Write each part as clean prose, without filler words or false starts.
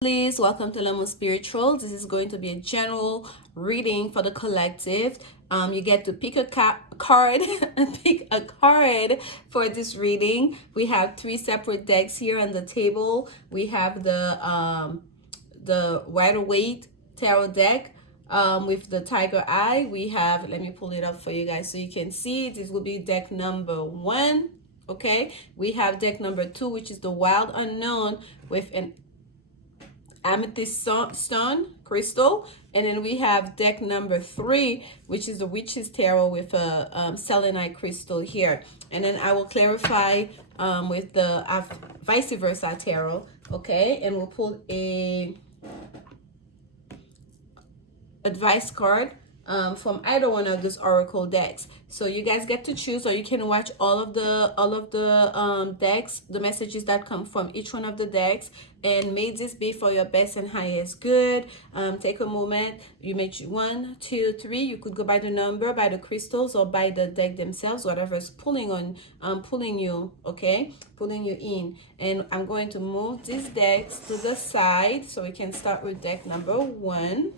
Please welcome to Lanmouspiritual. This is going to be a general reading for the collective. You get to pick a card pick a card for this reading. We have three separate decks here on the table. We have the Rider-Waite tarot deck with the tiger eye. We have, let me pull it up for you guys so you can see. This will be deck number 1. Okay, we have deck number 2, which is the Wild Unknown with an amethyst stone crystal, and then we have deck number 3, which is the Witch's Tarot with a selenite crystal here. And then I will clarify with the vice versa tarot. Okay, and we'll pull a advice card from either one of those oracle decks. So you guys get to choose, or you can watch all of the decks, the messages that come from each one of the decks. And may this be for your best and highest good. Take a moment. You may choose 1, 2, 3. You could go by the number, by the crystals, or by the deck themselves, whatever is pulling you, okay, pulling you in. And I'm going to move these decks to the side so we can start with deck number 1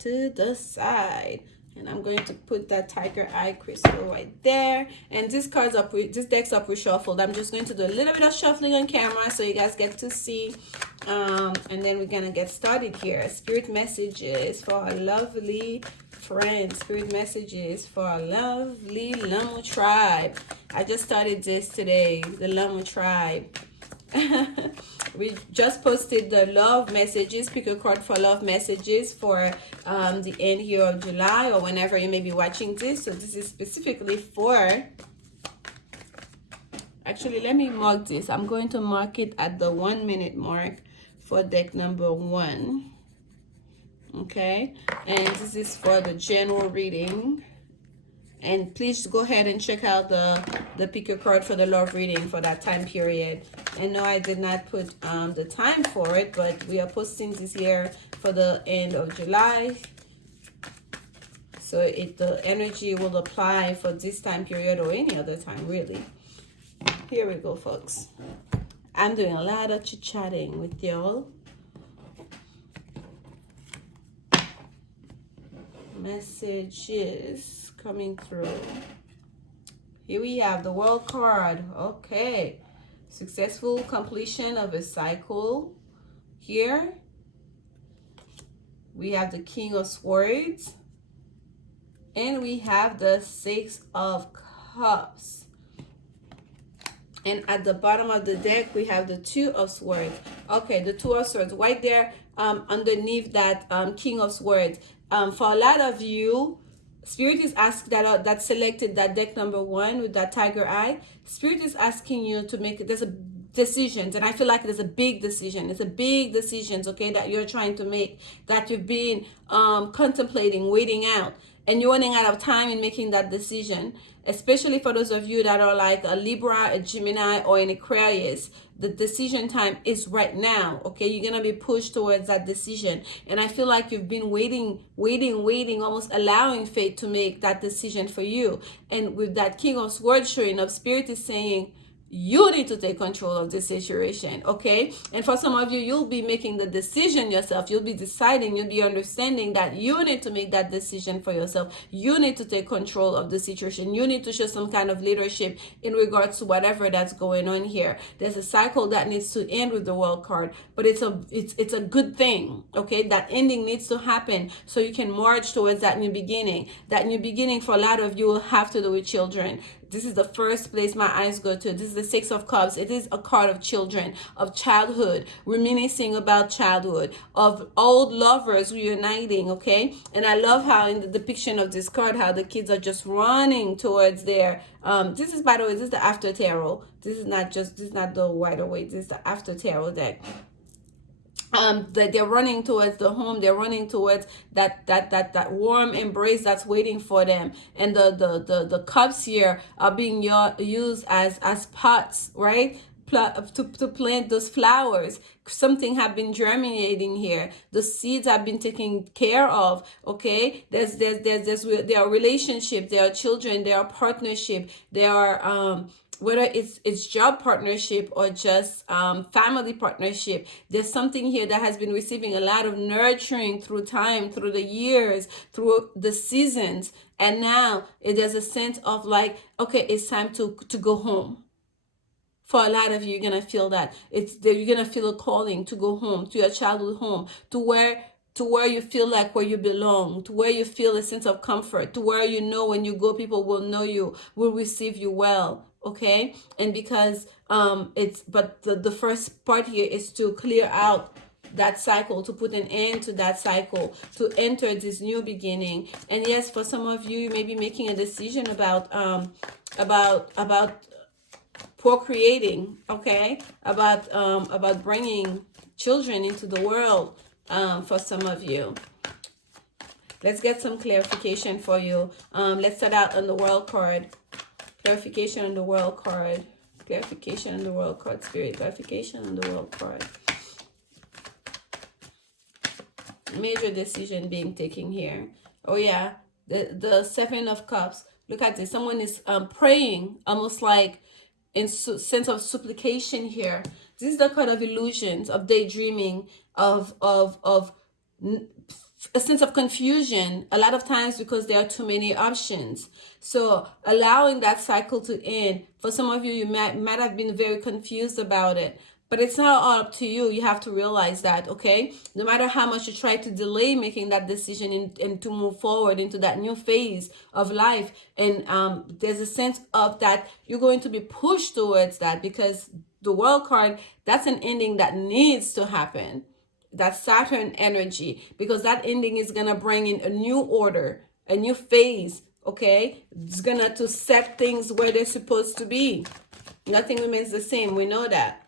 to the side, and I'm going to put that tiger eye crystal right there. And this deck's up reshuffled. I'm just going to do a little bit of shuffling on camera so you guys get to see, and then we're gonna get started here. Spirit messages for our lovely friends, spirit messages for our lovely Lanmou tribe. I just started this today, the Lanmou tribe. We just posted the love messages. Pick a card for love messages for the end here of July, or whenever you may be watching this. So this is specifically for, actually let me mark this. I'm going to mark it at the 1 minute mark for deck number 1. Okay, and this is for the general reading. And please go ahead and check out the pick a card for the love reading for that time period. And no, I did not put the time for it, but we are posting this here for the end of July. So the energy will apply for this time period or any other time, really. Here we go, folks. I'm doing a lot of chit-chatting with y'all. Messages coming through. Here we have the World card. Okay, successful completion of a cycle. Here we have the King of Swords, and we have the 6 of Cups. And at the bottom of the deck we have the 2 of Swords. Okay, the 2 of Swords right there underneath that King of Swords. For a lot of you, Spirit is asking that selected that deck number 1 with that tiger eye. Spirit is asking you to make, there's a decisions, and I feel like there's a big decision. It's a big decisions, okay, that you're trying to make, that you've been contemplating, waiting out, and you're running out of time in making that decision. Especially for those of you that are like a Libra, a Gemini, or an Aquarius. The decision time is right now, okay? You're going to be pushed towards that decision. And I feel like you've been waiting, almost allowing fate to make that decision for you. And with that King of Swords showing up, Spirit is saying, you need to take control of this situation, okay? And for some of you, you'll be making the decision yourself. You'll be deciding, you'll be understanding that you need to make that decision for yourself. You need to take control of the situation. You need to show some kind of leadership in regards to whatever that's going on here. There's a cycle that needs to end with the World card, but it's a good thing, okay? That ending needs to happen so you can march towards that new beginning. That new beginning for a lot of you will have to do with children. This is the first place my eyes go to. This is the 6 of Cups. It is a card of children, of childhood, reminiscing about childhood, of old lovers reuniting, okay? And I love how in the depiction of this card, how the kids are just running towards their, this is, by the way, this is the after tarot. This is not the Rider-Waite. This is the after tarot deck. That they're running towards the home, they're running towards that warm embrace that's waiting for them. And the cups here are being used as pots, right? To plant those flowers. Something have been germinating here. The seeds have been taken care of, okay? There are relationships, there are children, there are partnership, there are whether it's job partnership or just family partnership. There's something here that has been receiving a lot of nurturing through time, through the years, through the seasons, and now there's a sense of like, okay, it's time to go home. For a lot of you, you're gonna feel that you're gonna feel a calling to go home, to your childhood home, to where you feel like where you belong, to where you feel a sense of comfort, to where you know when you go, people will know you, will receive you well. Okay, and because it's but the first part here is to clear out that cycle, to put an end to that cycle, to enter this new beginning. And yes, for some of you, you may be making a decision about procreating, okay, about bringing children into the world. For some of you, let's get some clarification for you. Let's start out on the world card. Clarification on the world card. Clarification on the world card. Spirit, clarification on the world card. Major decision being taken here. Oh yeah, the Seven of Cups. Look at this. Someone is praying, almost like in sense of supplication here. This is the card of illusions, of daydreaming, of a sense of confusion, a lot of times because there are too many options. So allowing that cycle to end. For some of you, you might have been very confused about it, but it's not all up to you. You have to realize that, okay? No matter how much you try to delay making that decision and to move forward into that new phase of life, and there's a sense of that you're going to be pushed towards that, because the world card, that's an ending that needs to happen. That Saturn energy, because that ending is gonna bring in a new order, a new phase. Okay, it's gonna to set things where they're supposed to be. Nothing remains the same. We know that.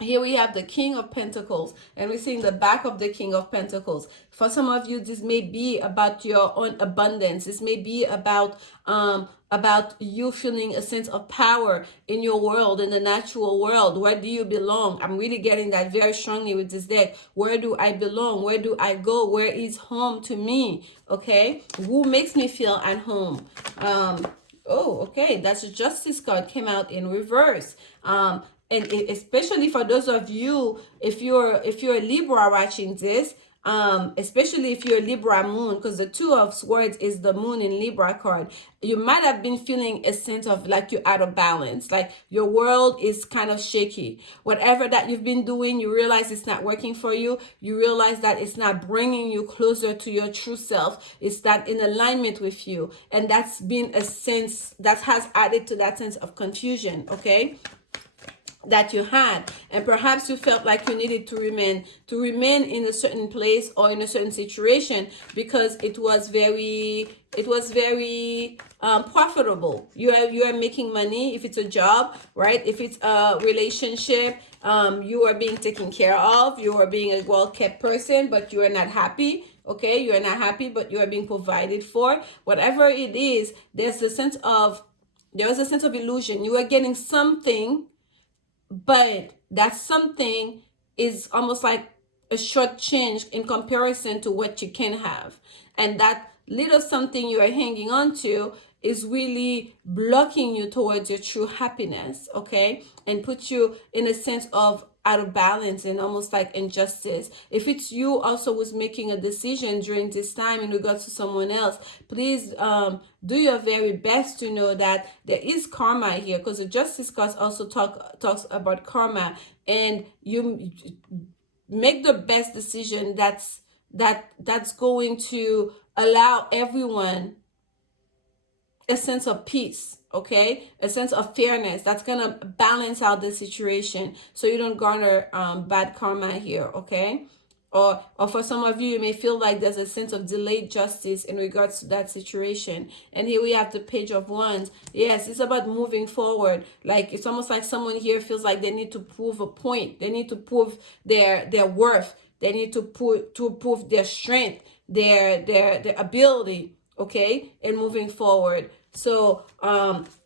Here we have the King of Pentacles, and we're seeing the back of the King of Pentacles. For some of you, this may be about your own abundance. This may be about you feeling a sense of power in your world, in the natural world. Where do you belong? I'm really getting that very strongly with this deck. Where do I belong? Where do I go? Where is home to me? Okay, who makes me feel at home? Oh, okay, that's a Justice card came out in reverse. And especially for those of you, if you're a Libra watching this, especially if you're a Libra moon, because the Two of Swords is the moon in Libra card, you might have been feeling a sense of like you're out of balance, like your world is kind of shaky. Whatever that you've been doing, you realize it's not working for you. You realize that it's not bringing you closer to your true self. It's not in alignment with you. And that's been a sense that has added to that sense of confusion, okay, that you had. And perhaps you felt like you needed to remain in a certain place or in a certain situation because it was very profitable. You are making money. If it's a job, right? If it's a relationship, you are being taken care of. You are being a well-kept person, but you are not happy. Okay, you are not happy, but you are being provided for. Whatever it is, there was a sense of illusion. You are getting something, but that something is almost like a short change in comparison to what you can have. And that little something you are hanging on to is really blocking you towards your true happiness, okay? And put you in a sense of out of balance and almost like injustice. If it's you also was making a decision during this time in regards to someone else, please do your very best to know that there is karma here, because the Justice card also talks about karma, and you make the best decision that's going to allow everyone a sense of peace, okay, a sense of fairness that's gonna balance out the situation, so you don't garner bad karma here, okay? Or for some of you, you may feel like there's a sense of delayed justice in regards to that situation. And here we have the Page of Wands. Yes, it's about moving forward. Like it's almost like someone here feels like they need to prove a point. They need to prove their worth. They need to prove their strength, their ability, okay, and moving forward. So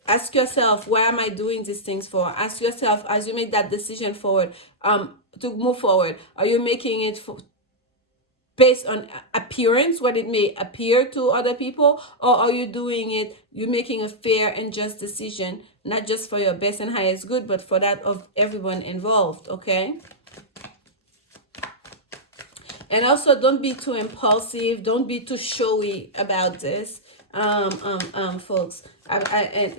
ask yourself, why am I doing these things for? Ask yourself as you make that decision forward, to move forward, are you making it based on appearance, what it may appear to other people, or are you doing it, you're making a fair and just decision, not just for your best and highest good, but for that of everyone involved, okay? And also, don't be too impulsive, don't be too showy about this, folks.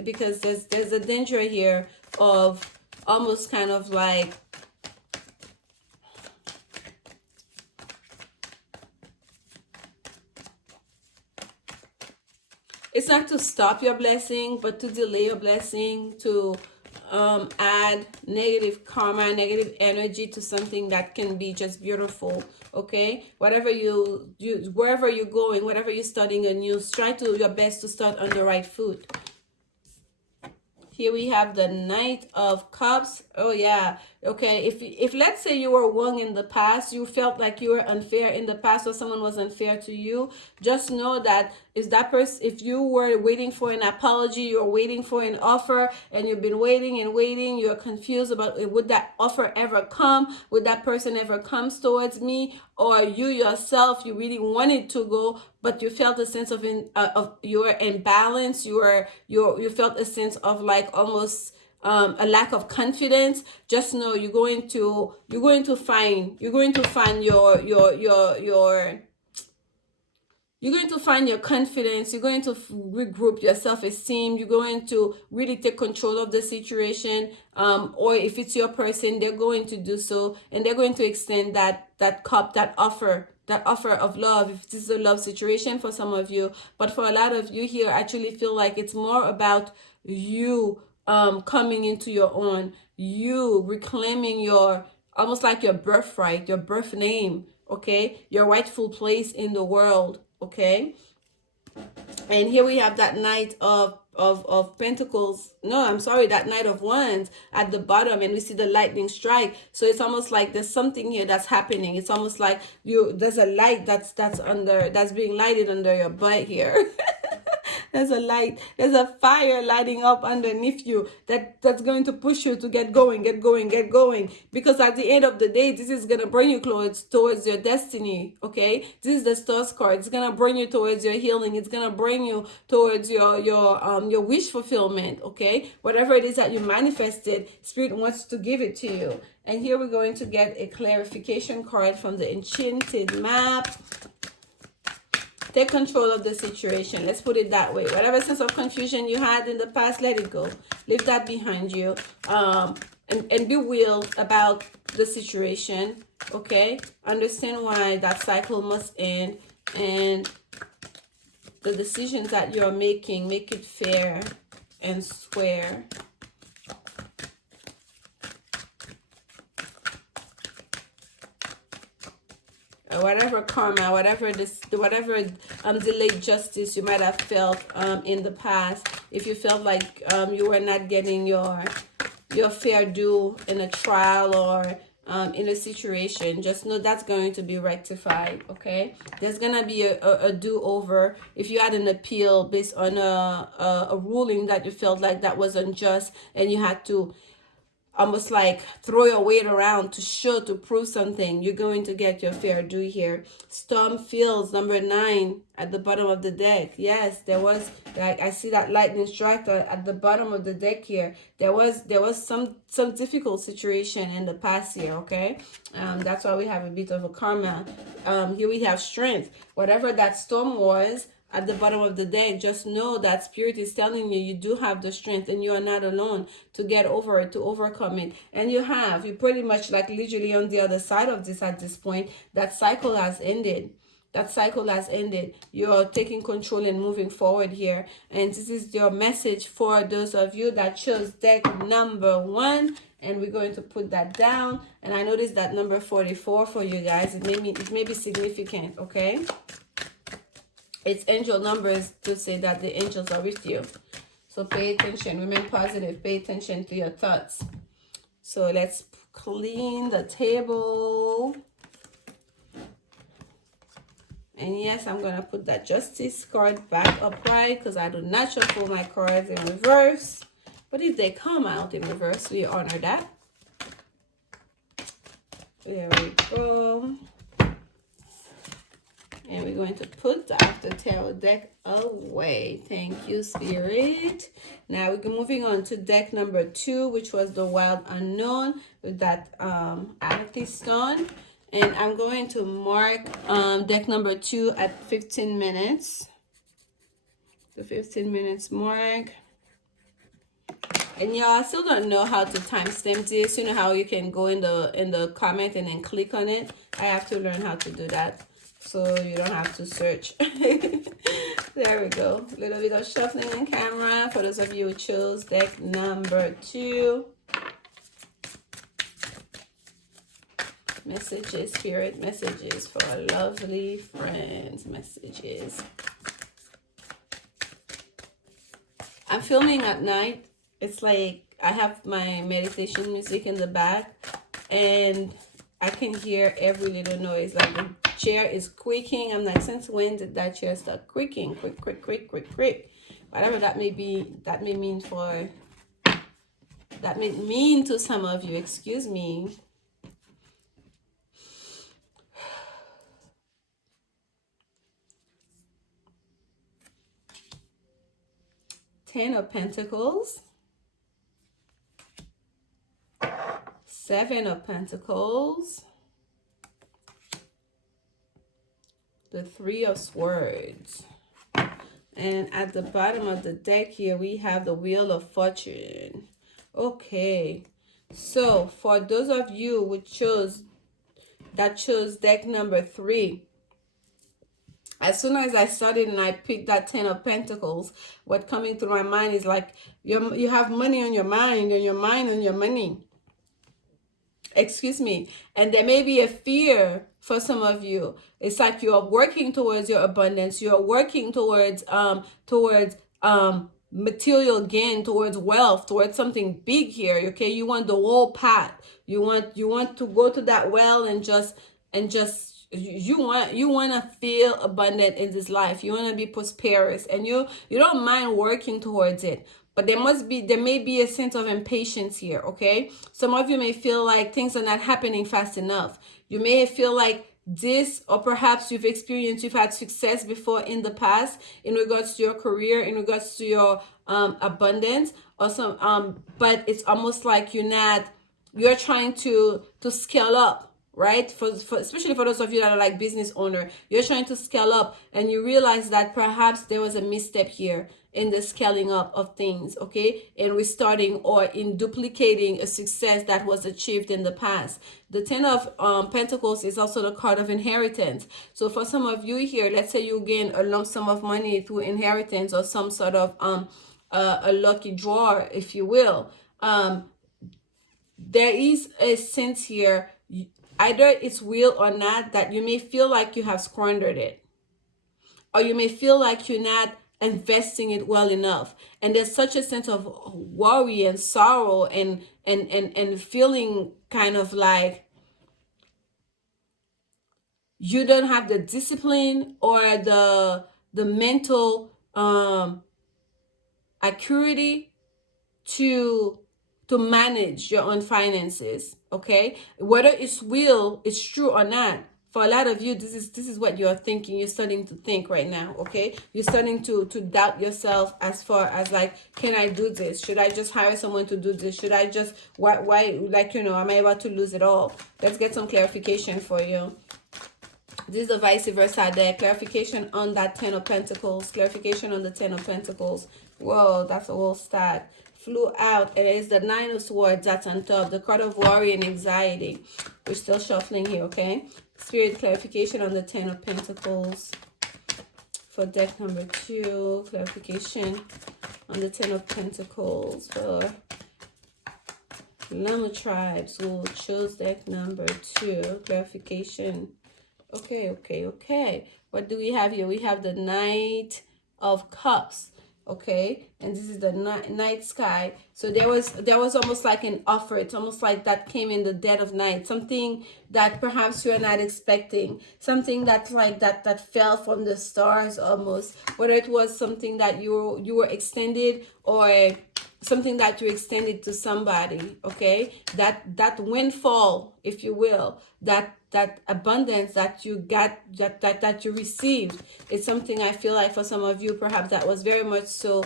Because there's a danger here of almost kind of like, it's not to stop your blessing, but to delay your blessing, to add negative karma, negative energy to something that can be just beautiful, okay? Whatever wherever you're going, whatever you're studying anew, try to your best to start on the right foot. Here we have the Knight of Cups. Oh yeah, okay. If let's say you were wrong in the past, you felt like you were unfair in the past, or someone was unfair to you, just know that if you were waiting for an apology, you're waiting for an offer, and you've been waiting and waiting, you're confused about would that offer ever come, would that person ever comes towards me, or you yourself, you really wanted to go, but you felt a sense of you were imbalance, you felt a sense of like almost a lack of confidence. Just know you're going to find your confidence. You're going to regroup your self-esteem. You're going to really take control of the situation. Or if it's your person, they're going to do so, and they're going to extend that cup, that offer of love, if this is a love situation for some of you. But for a lot of you here, I actually feel like it's more about you coming into your own, you reclaiming your, almost like your birthright, your birth name, okay, your rightful place in the world, okay? And here we have that Knight of Pentacles. No, I'm sorry, that Knight of Wands at the bottom, and we see the lightning strike. So it's almost like there's something here that's happening. It's almost like there's a light that's being lighted under your butt here. There's a light, there's a fire lighting up underneath you that's going to push you to get going. Because at the end of the day, this is going to bring you towards your destiny, okay? This is the Stars card. It's going to bring you towards your healing. It's going to bring you towards your wish fulfillment, okay? Whatever it is that you manifested, Spirit wants to give it to you. And here we're going to get a clarification card from the Enchanted Map. Take control of the situation. Let's put it that way. Whatever sense of confusion you had in the past, let it go. Leave that behind you. And be real about the situation. Okay? Understand why that cycle must end. And the decisions that you're making, make it fair and square. Whatever karma, whatever delayed justice you might have felt in the past, if you felt like you were not getting your fair due in a trial or in a situation, just know that's going to be rectified, okay? There's gonna be a do-over. If you had an appeal based on a ruling that you felt like that was unjust, and you had to almost like throw your weight around to prove something, you're going to get your fair due here. Storm Fields, number 9 at the bottom of the deck. Yes, there was, like, I see that lightning strike at the bottom of the deck here. There was some difficult situation in the past year, okay? That's why we have a bit of a karma. Here we have Strength. Whatever that storm was at the bottom of the deck, just know that Spirit is telling you do have the strength, and you are not alone to get over it, to overcome it. And you're pretty much like literally on the other side of this at this point. That cycle has ended. You're taking control and moving forward here. And this is your message for those of you that chose deck number 1. And we're going to put that down. And I noticed that number 44 for you guys. It may be significant, okay? It's angel numbers to say that the angels are with you. So pay attention. Remain positive. Pay attention to your thoughts. So let's clean the table. And yes, I'm going to put that Justice card back upright because I do not shuffle my cards in reverse. But if they come out in reverse, we honor that. There we go. And we're going to put the After Tarot deck away. Thank you, Spirit. Now we're moving on to deck number 2, which was the Wild Unknown with that amethyst stone. And I'm going to mark deck number 2 at 15 minutes. The 15 minutes mark. And y'all, I still don't know how to timestamp this. You know how you can go in the comment and then click on it? I have to learn how to do that, so you don't have to search. There we go. A little bit of shuffling in camera for those of you who chose deck number 2. Messages, Spirit messages for our lovely friends. Messages. I'm filming at night. It's like I have my meditation music in the back, and I can hear every little noise. Like the chair is creaking. I'm like, since when did that chair start creaking? Creak, creak, creak, creak, creak. Whatever that may be, that may mean to some of you. Excuse me. Ten of Pentacles. 7 of Pentacles. The 3 of Swords. And at the bottom of the deck here, we have the Wheel of Fortune. Okay. So, for those of you who chose deck number 3, as soon as I started and I picked that 10 of Pentacles, what coming through my mind is like, you have money on your mind and your mind on your money. Excuse me. And there may be a fear for some of you. It's like you're working towards your abundance. You're working towards material gain, towards wealth, towards something big here. Okay, you want the whole path. You want to go to that well and just you want to feel abundant in this life. You want to be prosperous, and you don't mind working towards it. But there may be a sense of impatience here, okay? Some of you may feel like things are not happening fast enough. You may feel like this, or perhaps you've had success before in the past in regards to your career, in regards to your abundance, or but it's almost like you're trying to scale up. Right? For especially for those of you that are like business owner, you're trying to scale up and you realize that perhaps there was a misstep here in the scaling up of things, okay? In restarting or in duplicating a success that was achieved in the past. The 10 of Pentacles is also the card of inheritance. So for some of you here, let's say you gain a lump sum of money through inheritance or some sort of a lucky draw, if you will. There is a sense here, either it's real or not, that you may feel like you have squandered it, or you may feel like you're not investing it well enough, and there's such a sense of worry and sorrow and feeling kind of like you don't have the discipline or the mental acuity to manage your own finances, okay? Whether it's real, it's true or not, for a lot of you, this is what you're thinking. You're starting to think right now, okay? You're starting to doubt yourself as far as like, can I do this? Should I just hire someone to do this? Should I just, why like, you know, am I about to lose it all? Let's get some clarification for you. This is the vice versa there. Clarification on that 10 of Pentacles. Clarification on the 10 of Pentacles. Whoa, that's a whole stack. Flew out. It is the 9 of Swords that's on top. The card of worry and anxiety. We're still shuffling here, okay? Spirit clarification on the 10 of Pentacles. For deck number 2. Clarification on the 10 of Pentacles. For Lanmou tribes who chose deck number 2. Clarification. Okay. What do we have here? We have the Knight of Cups. Okay, and this is the night sky. So there was almost like an offer. It's almost like that came in the dead of night. Something that perhaps you are not expecting. Something that's like that fell from the stars almost. Whether it was something that you were extended, or something that you extended to somebody, okay? That windfall, if you will, that abundance that you got, that you received, it's something I feel like for some of you, perhaps that was very much so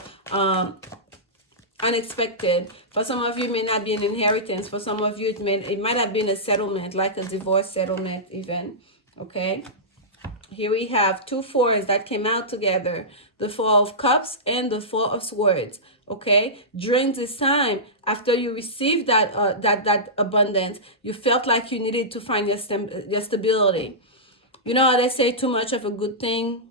unexpected. For some of you, it may not be an inheritance. For some of you, it might have been a settlement, like a divorce settlement even, okay? Here we have two fours that came out together, the Four of Cups and the Four of Swords. Okay, during this time, after you received that abundance, you felt like you needed to find your stability. You know how they say too much of a good thing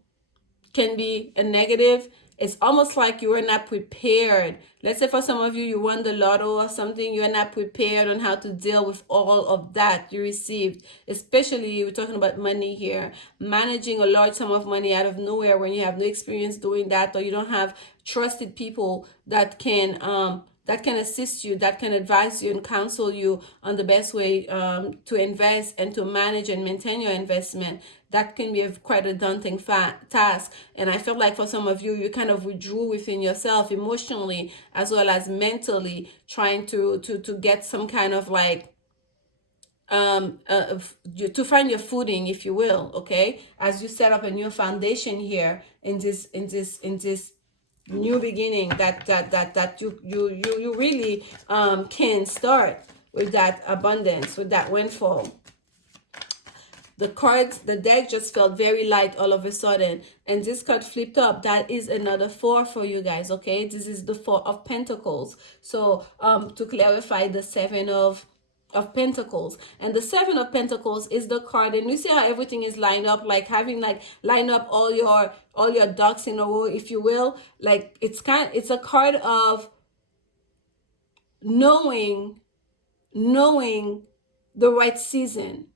can be a negative. It's almost like you were not prepared. Let's say for some of you, you won the lotto or something, you are not prepared on how to deal with all of that you received. Especially, we're talking about money here. Managing a large sum of money out of nowhere when you have no experience doing that, or you don't have trusted people that can assist you, that can advise you and counsel you on the best way to invest and to manage and maintain your investment. That can be quite a daunting task. And I feel like for some of you, you kind of withdrew within yourself emotionally as well as mentally, trying to get some kind of like to find your footing, if you will, okay, as you set up a new foundation here in this new beginning, that you really can start with that abundance, with that windfall. The cards, the deck just felt very light all of a sudden, and this card flipped up. That is another four for you guys, okay? This is the Four of Pentacles. So to clarify, the Seven of Pentacles, and the Seven of Pentacles is the card, and you see how everything is lined up, like having like line up all your ducks in a row, if you will. Like it's a card of knowing the right season,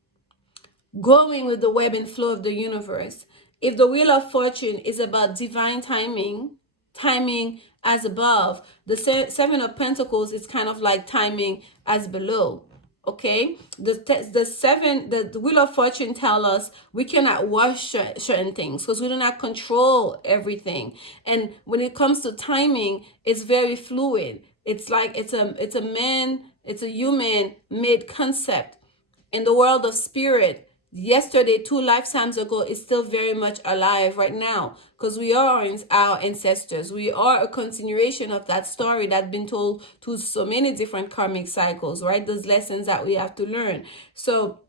going with the web and flow of the universe. If the Wheel of Fortune is about divine timing as above, the Seven of Pentacles is kind of like timing as below. Okay, the Wheel of Fortune tell us we cannot rush certain things because we do not control everything. And when it comes to timing, it's very fluid. It's like it's a human made concept. In the world of spirit, yesterday, 2 lifetimes ago, is still very much alive right now, because we are our ancestors. We are a continuation of that story that's been told to so many different karmic cycles, right? Those lessons that we have to learn. So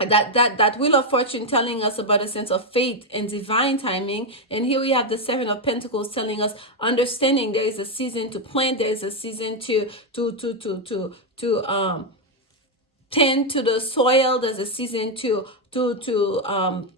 that Wheel of Fortune telling us about a sense of fate and divine timing, and here we have the Seven of Pentacles telling us understanding there is a season to plant, there is a season to tend to the soil. There's a season to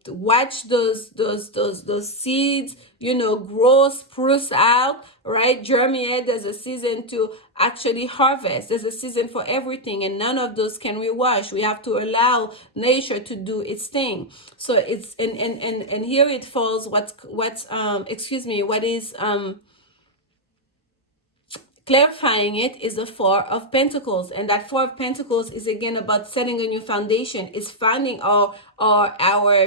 watch those seeds, grow, spruce out, right, germinate. There's a season to actually harvest. There's a season for everything, and none of those can we rush. We have to allow nature to do its thing. So it's and here it falls what is clarifying it is the Four of Pentacles, and that Four of Pentacles is again about setting a new foundation. It's finding our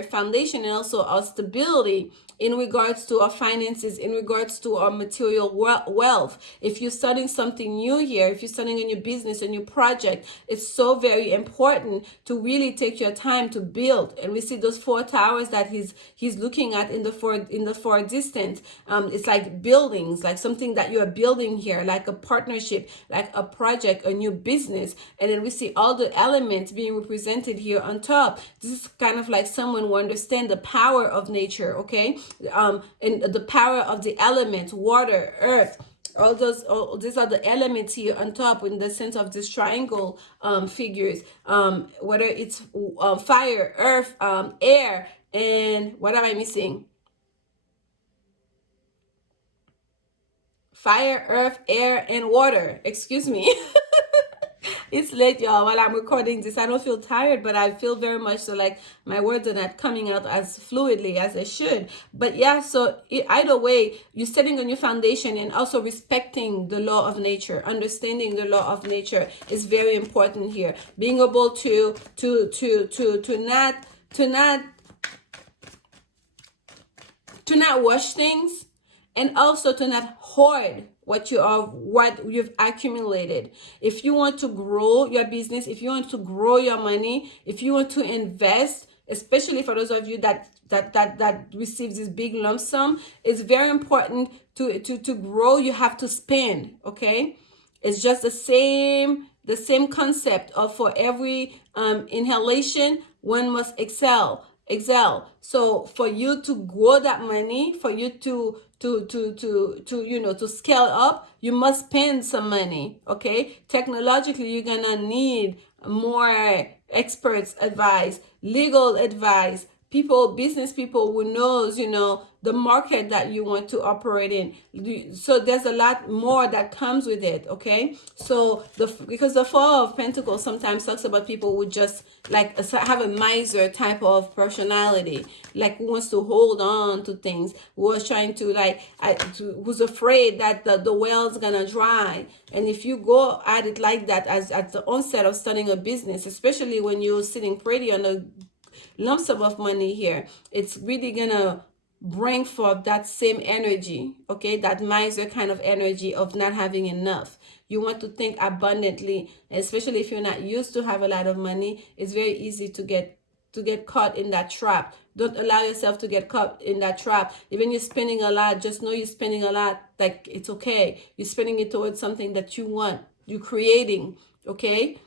foundation and also our stability in regards to our finances, in regards to our material wealth. If you're starting something new here, if you're starting a new business, a new project, it's so very important to really take your time to build. And we see those 4 towers that he's looking at in the far distance. It's like buildings, like something that you're building here, like a partnership, like a project, a new business. And then we see all the elements being represented here on top. This is kind of like someone who understands the power of nature, okay? And the power of the elements, water, earth, all these are the elements here on top in the sense of this triangle figures, whether it's fire, earth, air, and what am I missing? Fire, earth, air, and water. Excuse me. It's late, y'all, while I'm recording this. I don't feel tired, but I feel very much so like my words are not coming out as fluidly as they should. But yeah, so either way, you're setting a new foundation and also respecting the law of nature. Understanding the law of nature is very important here. Being able to not rush things, and also to not hoard what you've accumulated. If you want to grow your business, if you want to grow your money, if you want to invest, especially for those of you that receive this big lump sum, it's very important to grow. You have to spend, okay? It's just the same concept of for every inhalation, one must exhale. So for you to grow that money, for you to scale up, you must spend some money. Okay, technologically, you're gonna need more experts advice, legal advice, business people who knows, the market that you want to operate in. So there's a lot more that comes with it, okay? So because the Four of Pentacles sometimes talks about people who just like have a miser type of personality, like who wants to hold on to things, who is trying to who's afraid that the well's gonna dry. And if you go at it like that as at the onset of starting a business, especially when you're sitting pretty on a lump sum of money here, it's really gonna bring forth that same energy, okay? That miser kind of energy of not having enough. You want to think abundantly, especially if you're not used to have a lot of money. It's very easy to get caught in that trap. Don't allow yourself to get caught in that trap. Even you're spending a lot, just know you're spending a lot, like it's okay. You're spending it towards something that you want. You're creating, okay?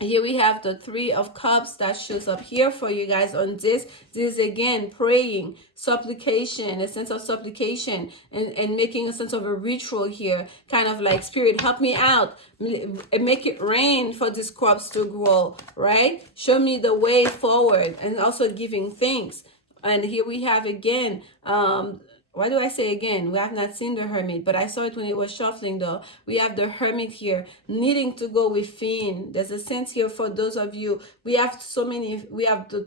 Here we have the Three of Cups that shows up here for you guys on this. This is again praying, supplication, a sense of supplication, and making a sense of a ritual here. Kind of like, Spirit, help me out. Make it rain for these crops to grow, right? Show me the way forward, and also giving thanks. And here we have again, why do I say again? We have not seen the Hermit, but I saw it when it was shuffling though. We have the Hermit here, needing to go within. There's a sense here for those of you. We have so many, we have the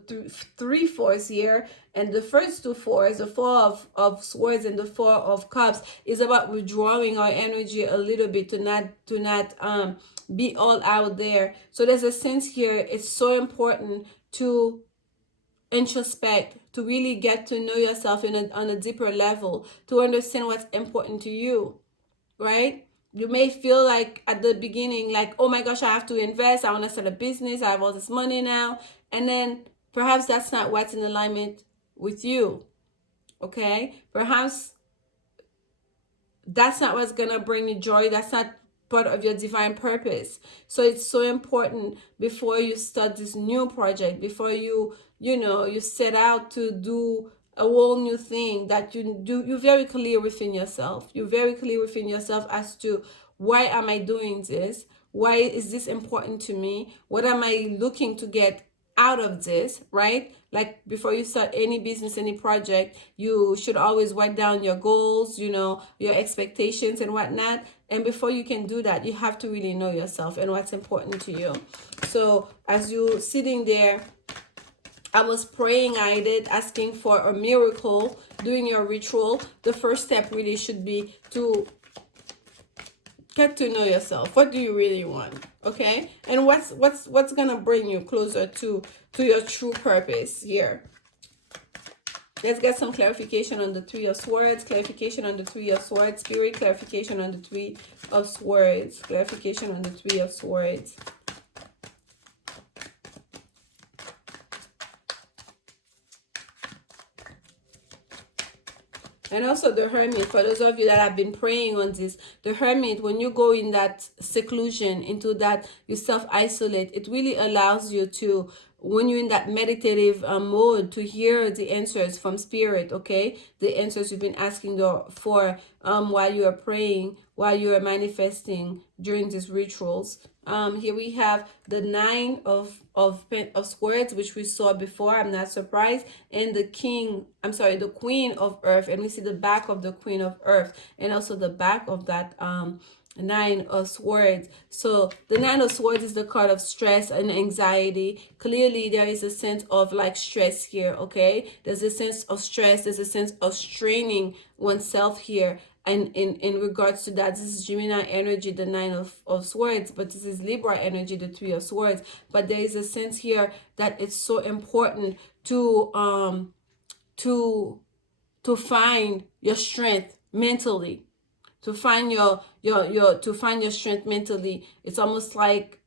three fours here, and the first two fours, the Four of Swords and the Four of Cups, is about withdrawing our energy a little bit to not be all out there. So there's a sense here, it's so important to introspect, to really get to know yourself on a deeper level, to understand what's important to you, right? You may feel like at the beginning, like, oh my gosh, I have to invest, I want to start a business, I have all this money now, and then perhaps that's not what's in alignment with you, okay? Perhaps that's not what's gonna bring you joy, that's not part of your divine purpose. So it's so important before you start this new project, before you set out to do a whole new thing, that you're very clear within yourself. You're very clear within yourself as to, why am I doing this? Why is this important to me? What am I looking to get out of this, right? Like before you start any business, any project, you should always write down your goals, your expectations and whatnot. And before you can do that, you have to really know yourself and what's important to you. So as you sitting there, I was praying, I did, asking for a miracle, doing your ritual. The first step really should be to get to know yourself. What do you really want? Okay? And what's gonna bring you closer to your true purpose here? Let's get some clarification on the Three of Swords, clarification on the Three of Swords, Spirit, clarification on the Three of Swords, clarification on the Three of Swords. And also the Hermit, for those of you that have been praying on this, the Hermit, when you go in that seclusion, into that, you self-isolate, it really allows you to, when you're in that meditative mode, to hear the answers from Spirit, okay? The answers you've been asking for while you are praying, while you are manifesting during these rituals. Here we have the Nine of Swords, which we saw before. I'm not surprised. And the Queen of Earth. And we see the back of the Queen of Earth. And also the back of that Nine of Swords. So the Nine of Swords is the card of stress and anxiety. Clearly there is a sense of like stress here, okay? There's a sense of stress. There's a sense of straining oneself here. And in regards to that, this is Gemini energy, the Nine of Swords, but this is Libra energy, the Three of Swords. But there is a sense here that it's so important to find your strength mentally, to find to find your strength mentally. It's almost like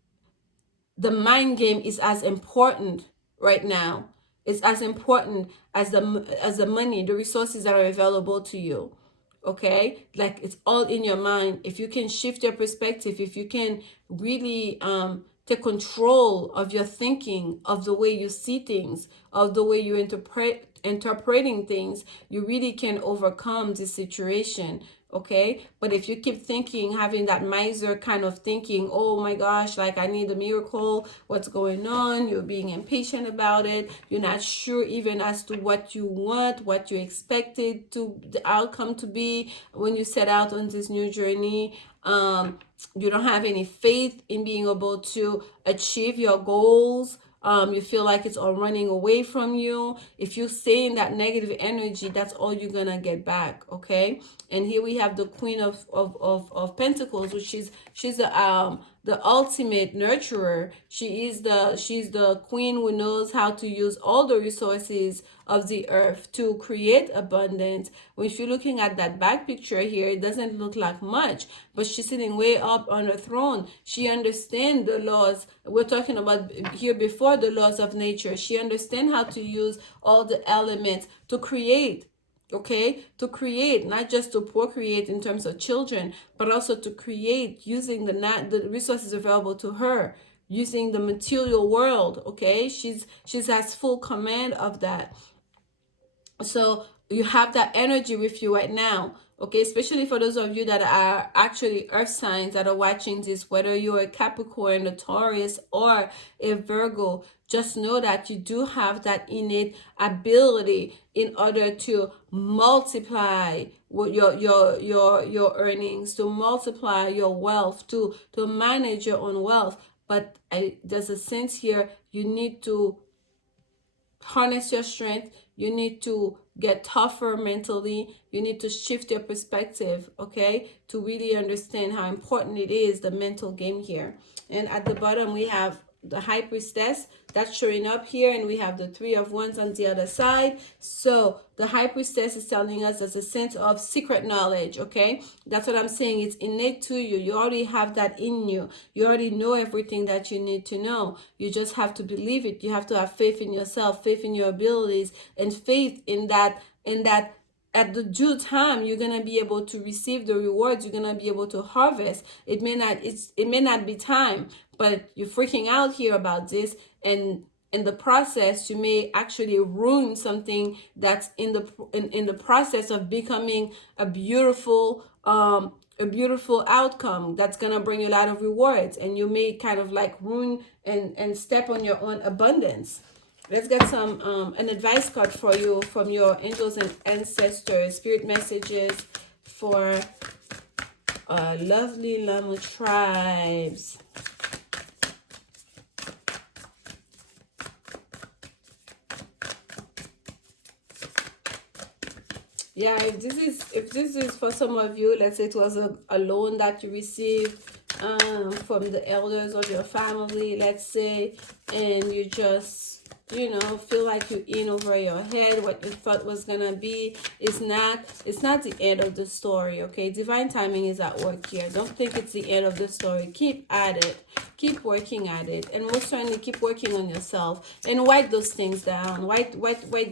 the mind game is as important right now. It's as important as the money, the resources that are available to you. Okay, like it's all in your mind. If you can shift your perspective, if you can really take control of your thinking, of the way you see things, of the way you interpreting things, you really can overcome this situation. Okay, but if you keep thinking, having that miser kind of thinking, oh my gosh, like I need a miracle, what's going on, you're being impatient about it, you're not sure even as to what you want, what you expected to the outcome to be when you set out on this new journey. You don't have any faith in being able to achieve your goals. You feel like it's all running away from you. If you stay in that negative energy, that's all you're gonna get back. Okay, and here we have the Queen of Pentacles, which is she's the ultimate nurturer. She's the queen who knows how to use all the resources of the earth to create abundance. If you're looking at that back picture here, it doesn't look like much, but she's sitting way up on her throne. She understands the laws. We're talking about here before, the laws of nature. She understands how to use all the elements to create. Okay, to create, not just to procreate in terms of children, but also to create using the resources available to her, using the material world. Okay, she's has full command of that. So you have that energy with you right now. Okay, especially for those of you that are actually earth signs that are watching this, whether you're a Capricorn, a Taurus, or a Virgo, just know that you do have that innate ability in order to multiply your earnings, to multiply your wealth, to manage your own wealth. But there's a sense here you need to harness your strength. You need to get tougher mentally. You need to shift your perspective, okay, to really understand how important it is, the mental game here. And at the bottom we have the High Priestess that's showing up here, and we have the Three of Wands on the other side. So the High Priestess is telling us there's a sense of secret knowledge. Okay, that's what I'm saying. It's innate to you. You already have that in you. You already know everything that you need to know. You just have to believe it. You have to have faith in yourself, faith in your abilities, and faith in that at the due time you're gonna be able to receive the rewards. You're gonna be able to harvest. It may not be time, but you're freaking out here about this, and in the process you may actually ruin something that's in the process of becoming a beautiful outcome that's gonna bring you a lot of rewards, and you may kind of like ruin and step on your own abundance. Let's get some an advice card for you from your angels and ancestors, spirit messages for lovely Lanmou tribes. Yeah, if this is for some of you, let's say it was a loan that you received from the elders of your family, let's say, and you just feel like you're in over your head. What you thought was gonna be is not. It's not the end of the story. Okay, divine timing is at work here. Don't think it's the end of the story. Keep at it. Keep working at it, and most certainly keep working on yourself, and write those things down. Write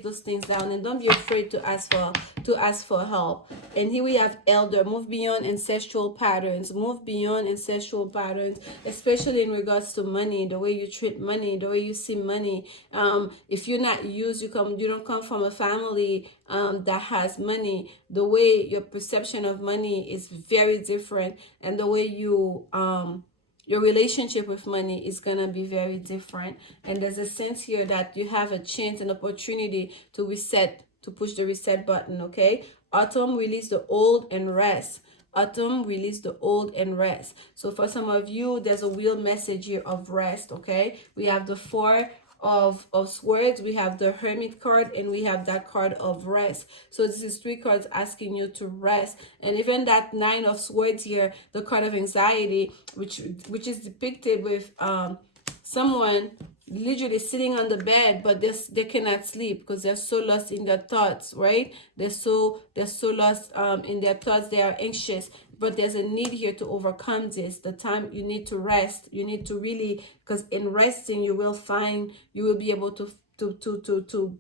those things down, and don't be afraid to ask for help. And here we have elder. Move beyond ancestral patterns. Move beyond ancestral patterns, especially in regards to money, the way you treat money, the way you see money. If you're not used, you don't come from a family that has money. The way your perception of money is very different, and the way your relationship with money is gonna be very different. And there's a sense here that you have a chance, an opportunity to reset, to push the reset button. Okay, autumn, release the old and rest. Autumn, release the old and rest. So for some of you, there's a real message here of rest. Okay, we have the Four of Swords, we have the Hermit card, and we have that card of rest. So this is three cards asking you to rest. And even that Nine of Swords here, the card of anxiety, which is depicted with someone literally sitting on the bed, but they cannot sleep because they're so lost in their thoughts, right? They're so lost in their thoughts. They are anxious, but there's a need here to overcome this. The time you need to rest, you need to really, because in resting you will be able to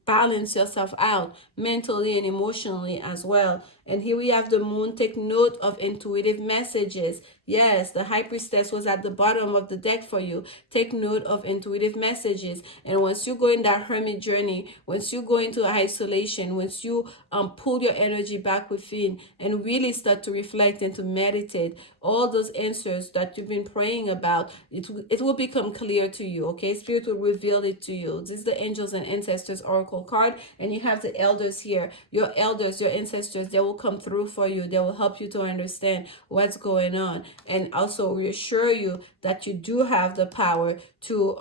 balance yourself out mentally and emotionally as well. And here we have the moon. Take note of intuitive messages. Yes, the high priestess was at the bottom of the deck for you. Take note of intuitive messages. And once you go in that hermit journey, once you go into isolation, once you pull your energy back within and really start to reflect and to meditate, all those answers that you've been praying about, it will become clear to you. Okay, Spirit will reveal it to you. This is the Angels and Ancestors Oracle card, and you have the elders here. Your elders, your ancestors, they will come through for you. They will help you to understand what's going on, and also reassure you that you do have the power to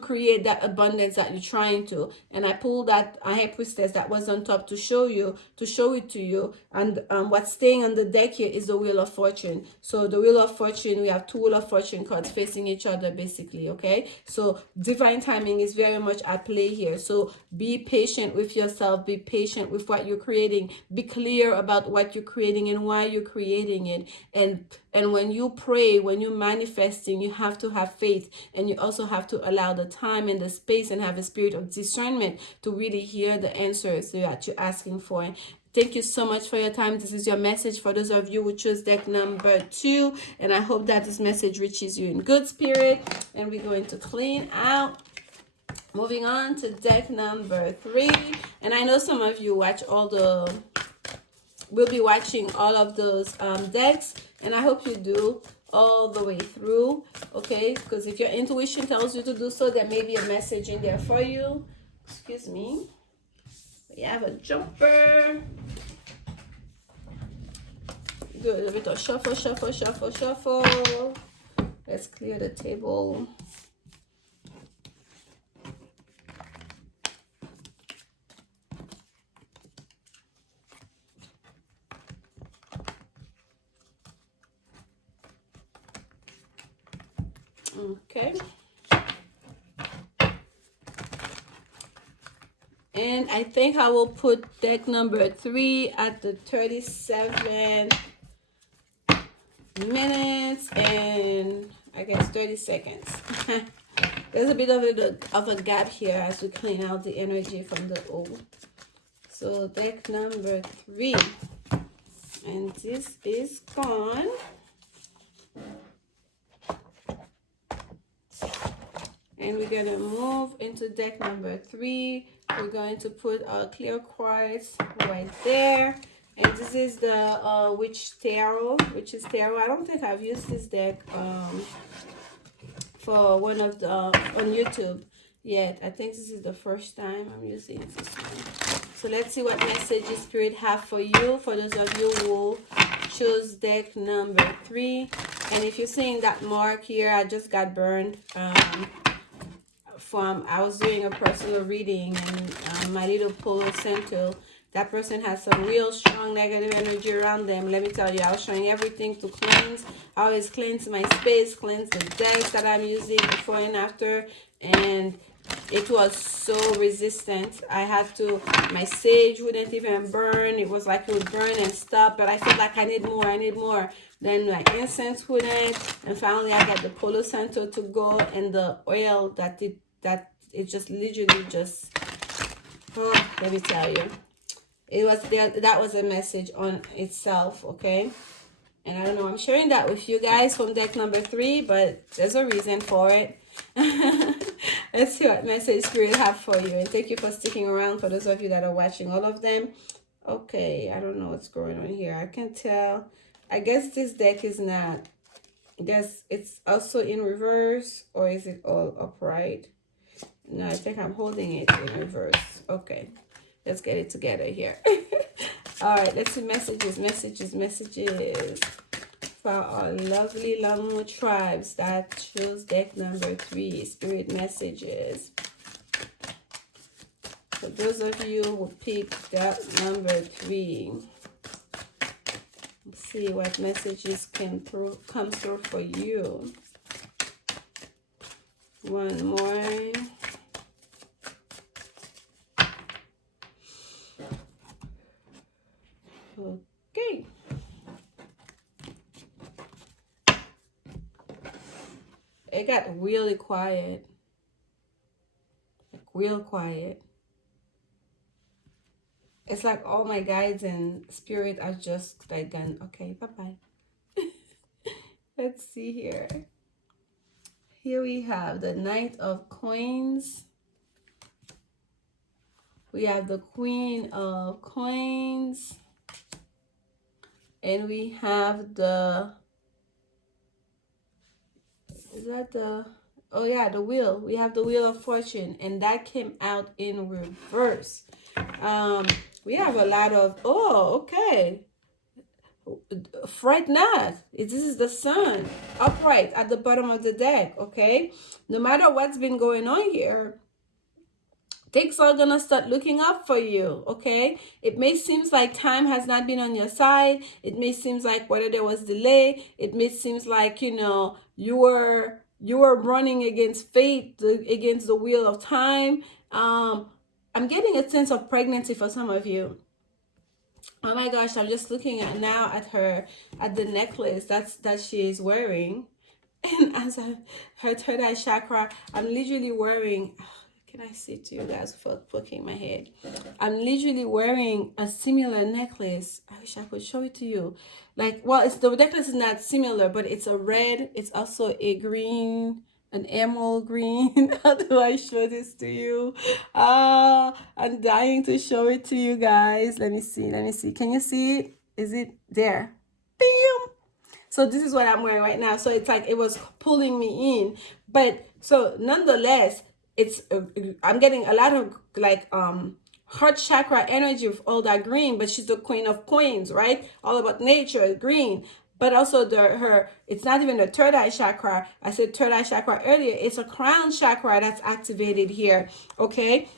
create that abundance that you're trying to. And I pulled that high priestess that was on top to show it to you. And what's staying on the deck here is the Wheel of Fortune. So the Wheel of Fortune, we have two Wheel of Fortune cards facing each other, basically. Okay, so divine timing is very much at play here. So be patient with yourself, be patient with what you're creating, be clear about what you're creating and why you're creating it. And when you pray, when you're manifesting, you have to have faith, and you also have to allow the time and the space and have a spirit of discernment to really hear the answers that you're asking for. Thank you so much for your time. This is your message for those of you who chose deck number 2, and I hope that this message reaches you in good spirit. And we're going to clean out. Moving on to deck number 3, and I know some of you watch we'll be watching all of those decks, and I hope you do all the way through, okay? Because if your intuition tells you to do so, there may be a message in there for you. Excuse me. We have a jumper. Do a little bit of shuffle, shuffle, shuffle, shuffle. Let's clear the table. Okay. And I think I will put deck number 3 at the 37 minutes and I guess 30 seconds. There's a bit of a gap here as we clean out the energy from the O. So deck number 3. And this is gone. And we're going to move into deck number 3. We're going to put our clear quartz right there. And this is the Witch Tarot. I don't think I've used this deck for one of the on YouTube yet. I think this is the first time I'm using this one. So let's see what messages Spirit have for you, for those of you who choose deck number 3. And if you're seeing that mark here, I just got burned I was doing a personal reading, and my little polo center, that person has some real strong negative energy around them. Let me tell you, I was trying everything to cleanse. I always cleanse my space, cleanse the decks that I'm using before and after, and it was so resistant. My sage wouldn't even burn. It was like it would burn and stop, but I felt like I need more. Then my incense wouldn't, and finally I got the Palo Santo to go, and the oil that it just literally just, let me tell you, it was there. That was a message on itself, okay? And I don't know, I'm sharing that with you guys from deck number 3, but there's a reason for it. Let's see what message Spirit have for you, and thank you for sticking around for those of you that are watching all of them. Okay, I don't know what's going on here. I can tell. I guess this deck is not, I guess it's also in reverse, or is it all upright? No, I think I'm holding it in reverse. Okay, let's get it together here. All right, let's see messages for our lovely Lanmou tribes that chose deck number 3. Spirit messages. For those of you who picked deck number 3, let's see what messages come through for you. One more. Okay. It got really quiet. Like real quiet. It's like all my guides and spirit are just like gone. Okay, bye-bye. Let's see here. Here we have the Knight of Coins. We have the Queen of Coins. And we have the, is that the, oh yeah, the Wheel. We have the Wheel of Fortune. And that came out in reverse. We have a lot of, oh, okay. Fright not. This is the Sun upright at the bottom of the deck, okay? No matter what's been going on here, things are gonna start looking up for you, okay? It may seem like time has not been on your side. It may seem like whether there was delay. It may seem like, you know, you were running against fate, against the wheel of time. I'm getting a sense of pregnancy for some of you. Oh my gosh, I'm just looking at now at the necklace that she is wearing. And as her third eye chakra, I'm literally wearing, can I see to you guys without poking my head? I'm literally wearing a similar necklace. I wish I could show it to you. Like, well, it's the necklace is not similar, but it's a red, it's also a green, an emerald green. How do I show this to you? I'm dying to show it to you guys. Let me see. Can you see it? Is it there? Bam! So this is what I'm wearing right now. So it's like it was pulling me in. But so nonetheless, it's I'm getting a lot of like heart chakra energy with all that green, but she's the Queen of Coins, right? All about nature, green. But also it's not even the third eye chakra. I said third eye chakra earlier. It's a crown chakra that's activated here, okay?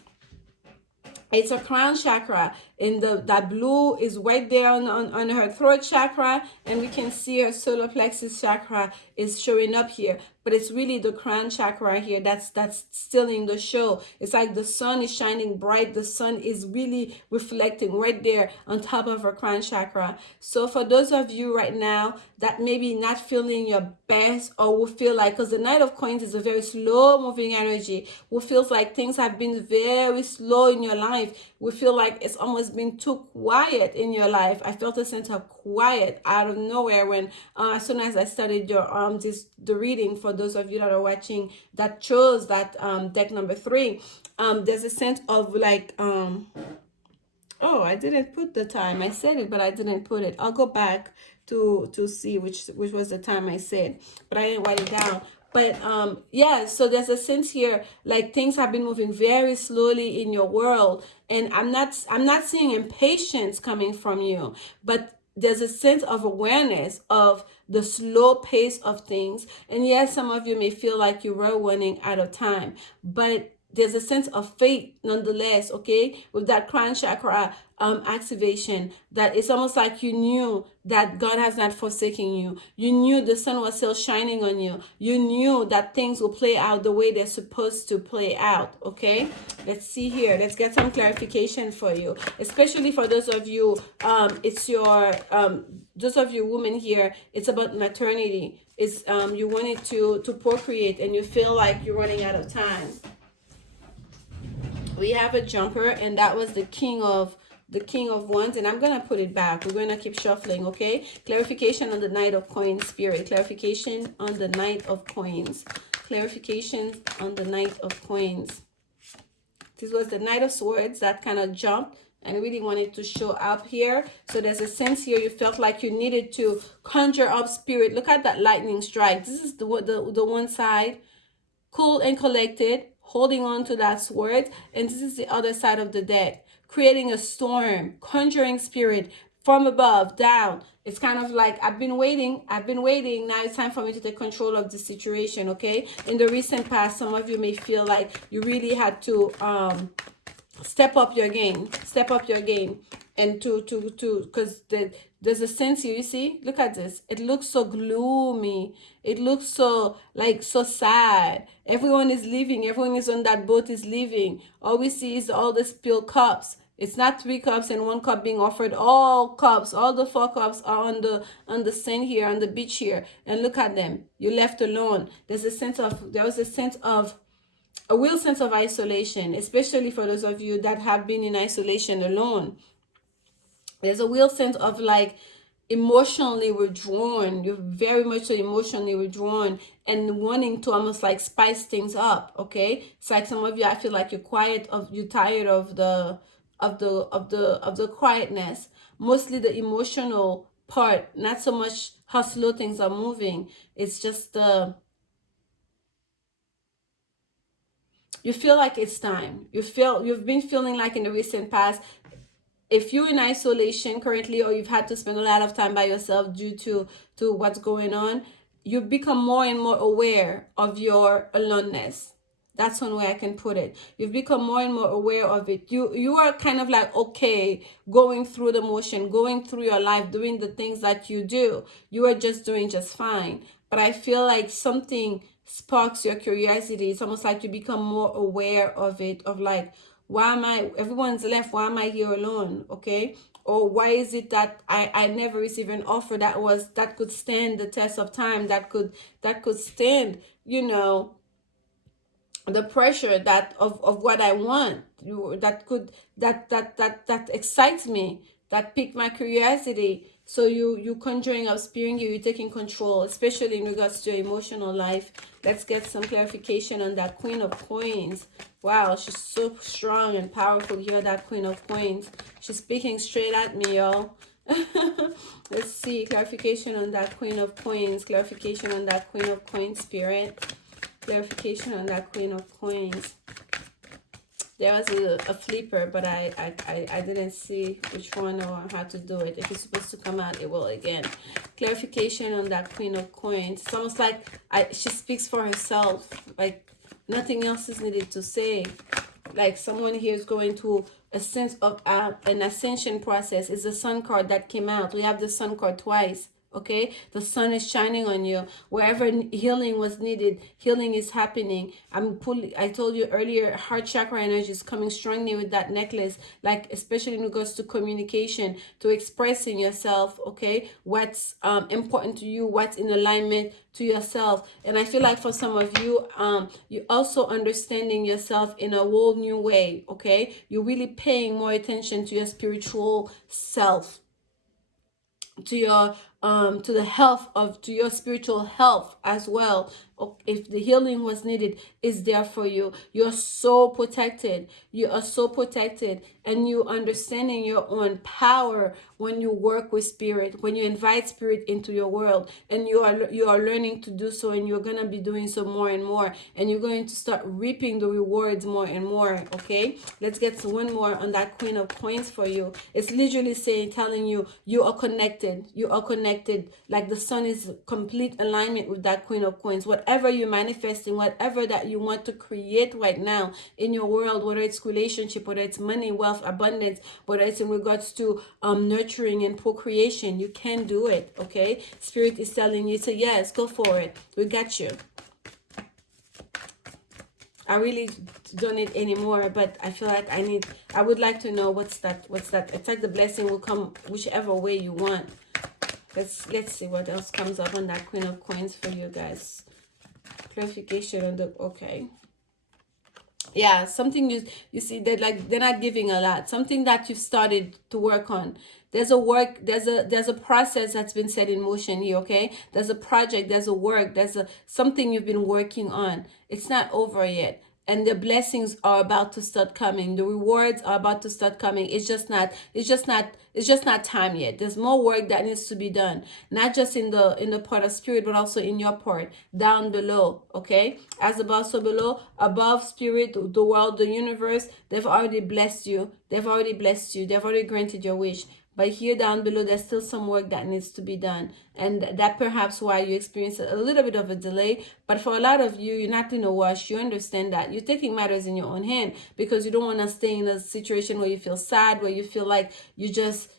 It's a crown chakra, and that blue is right there on her throat chakra, and we can see her solar plexus chakra is showing up here. But it's really the crown chakra here that's stealing the show. It's like the sun is shining bright. The sun is really reflecting right there on top of her crown chakra. So for those of you right now that maybe not feeling your best, or will feel like, because the Knight of Coins is a very slow moving energy, who feels like things have been very slow in your life, we feel like it's almost been too quiet in your life. I felt a sense of quiet out of nowhere when as soon as I started the reading. For those of you that are watching that chose that deck number 3, there's a sense of like oh, I didn't put the time. I said it, but I didn't put it. I'll go back to see which was the time I said, but I didn't write it down. But yeah, so there's a sense here like things have been moving very slowly in your world, and I'm not seeing impatience coming from you, but there's a sense of awareness of the slow pace of things. And yes, some of you may feel like you were running out of time, but there's a sense of faith nonetheless, okay, with that crown chakra activation, that it's almost like you knew that God has not forsaken you. You knew the sun was still shining on you. You knew that things will play out the way they're supposed to play out, okay? Let's see here. Let's get some clarification for you, especially for those of you, it's your, those of you women here, it's about maternity. It's you wanted to procreate and you feel like you're running out of time. We have a jumper, and that was the King of Wands, and I'm gonna put it back. We're gonna keep shuffling, okay? Clarification on the Knight of Coins, Spirit. Clarification on the Knight of Coins. Clarification on the Knight of Coins. This was the Knight of Swords that kind of jumped and really wanted to show up here. So there's a sense here you felt like you needed to conjure up spirit. Look at that lightning strike. This is the one side, cool and collected, holding on to that sword, and this is the other side of the deck, creating a storm, conjuring spirit from above down. It's kind of like I've been waiting, now it's time for me to take control of the situation, okay? In the recent past, some of you may feel like you really had to step up your game, step up your game. And to because there's a sense here, you see, look at this, it looks so gloomy, it looks so like so sad. Everyone is leaving, everyone is on that boat is leaving. All we see is all the spilled cups. It's not 3 cups and 1 cup being offered. All cups, all the 4 cups are on the sand here, on the beach here. And look at them. You're left alone. There was a sense of a real sense of isolation, especially for those of you that have been in isolation alone. There's a real sense of like emotionally withdrawn. You're very much so emotionally withdrawn and wanting to almost like spice things up. Okay, it's like some of you, I feel like you're tired of the quietness, mostly the emotional part, not so much how slow things are moving. It's just you feel like it's time. You've been feeling like in the recent past, if you're in isolation currently, or you've had to spend a lot of time by yourself due to what's going on, you become more and more aware of your aloneness. That's one way I can put it. You've become more and more aware of it. You are kind of like okay, going through the motion, going through your life, doing the things that you do. You are just doing just fine. But I feel like something sparks your curiosity. It's almost like you become more aware of it, of like, why am I, everyone's left, why am I here alone? Okay, or why is it that I never received an offer that could stand the test of time, that could stand, the pressure that of what I want, that could that excites me, that piqued my curiosity. So you conjuring up spirit here, you're taking control, especially in regards to your emotional life. Let's get some clarification on that Queen of Coins. Wow, she's so strong and powerful here, that Queen of Coins. She's speaking straight at me, y'all. Let's see, clarification on that Queen of Coins, clarification on that Queen of Coins, spirit. Clarification on that Queen of Coins. There was a flipper, but I didn't see which one or how to do it. If it's supposed to come out, it will again. Clarification on that Queen of Coins. It's almost like she speaks for herself. Like nothing else is needed to say. Like someone here is going to a sense of an ascension process. It's the Sun card that came out. We have the Sun card twice. Okay, the sun is shining on you. Wherever healing was needed, healing is happening. I told you earlier, heart chakra energy is coming strongly with that necklace, like especially in regards to communication, to expressing yourself. Okay, what's important to you, what's in alignment to yourself. And I feel like for some of you, you also understanding yourself in a whole new way. Okay, you're really paying more attention to your spiritual self, to your to the health of, to your spiritual health as well. If the healing was needed, is there for you. You're so protected. You are so protected, and you understanding your own power when you work with spirit, when you invite spirit into your world, and you are learning to do so, and you're gonna be doing so more and more, and you're going to start reaping the rewards more and more. Okay, let's get one more on that Queen of Coins for you. It's literally saying, telling you, you are connected. You are connected. Like the sun is complete alignment with that Queen of Coins. Whatever you're manifesting, whatever that you want to create right now in your world, whether it's relationship, whether it's money, wealth, abundance, whether it's in regards to nurturing and procreation, you can do it. Okay, spirit is telling you to, yes, go for it. We got you. I really don't need any more, but I feel like I would like to know what's that. It's like the blessing will come whichever way you want. Let's see what else comes up on that Queen of Coins for you guys. Clarification on the, okay. Yeah, something you see that, like, they're not giving a lot. Something that you've started to work on. There's a process that's been set in motion here. Okay, there's a project, there's a work, there's something you've been working on. It's not over yet, and the blessings are about to start coming. The rewards are about to start coming. It's just not time yet. There's more work that needs to be done, not just in the part of spirit, but also in your part down below. Okay, as above so below. Above spirit, the world, the universe, they've already blessed you. They've already blessed you. They've already granted your wish. but here down below there's still some work that needs to be done, and that perhaps why you experience a little bit of a delay. But for a lot of you, you're not in a rush. You understand that you're taking matters in your own hand, because you don't want to stay in a situation where you feel sad, where you feel like you just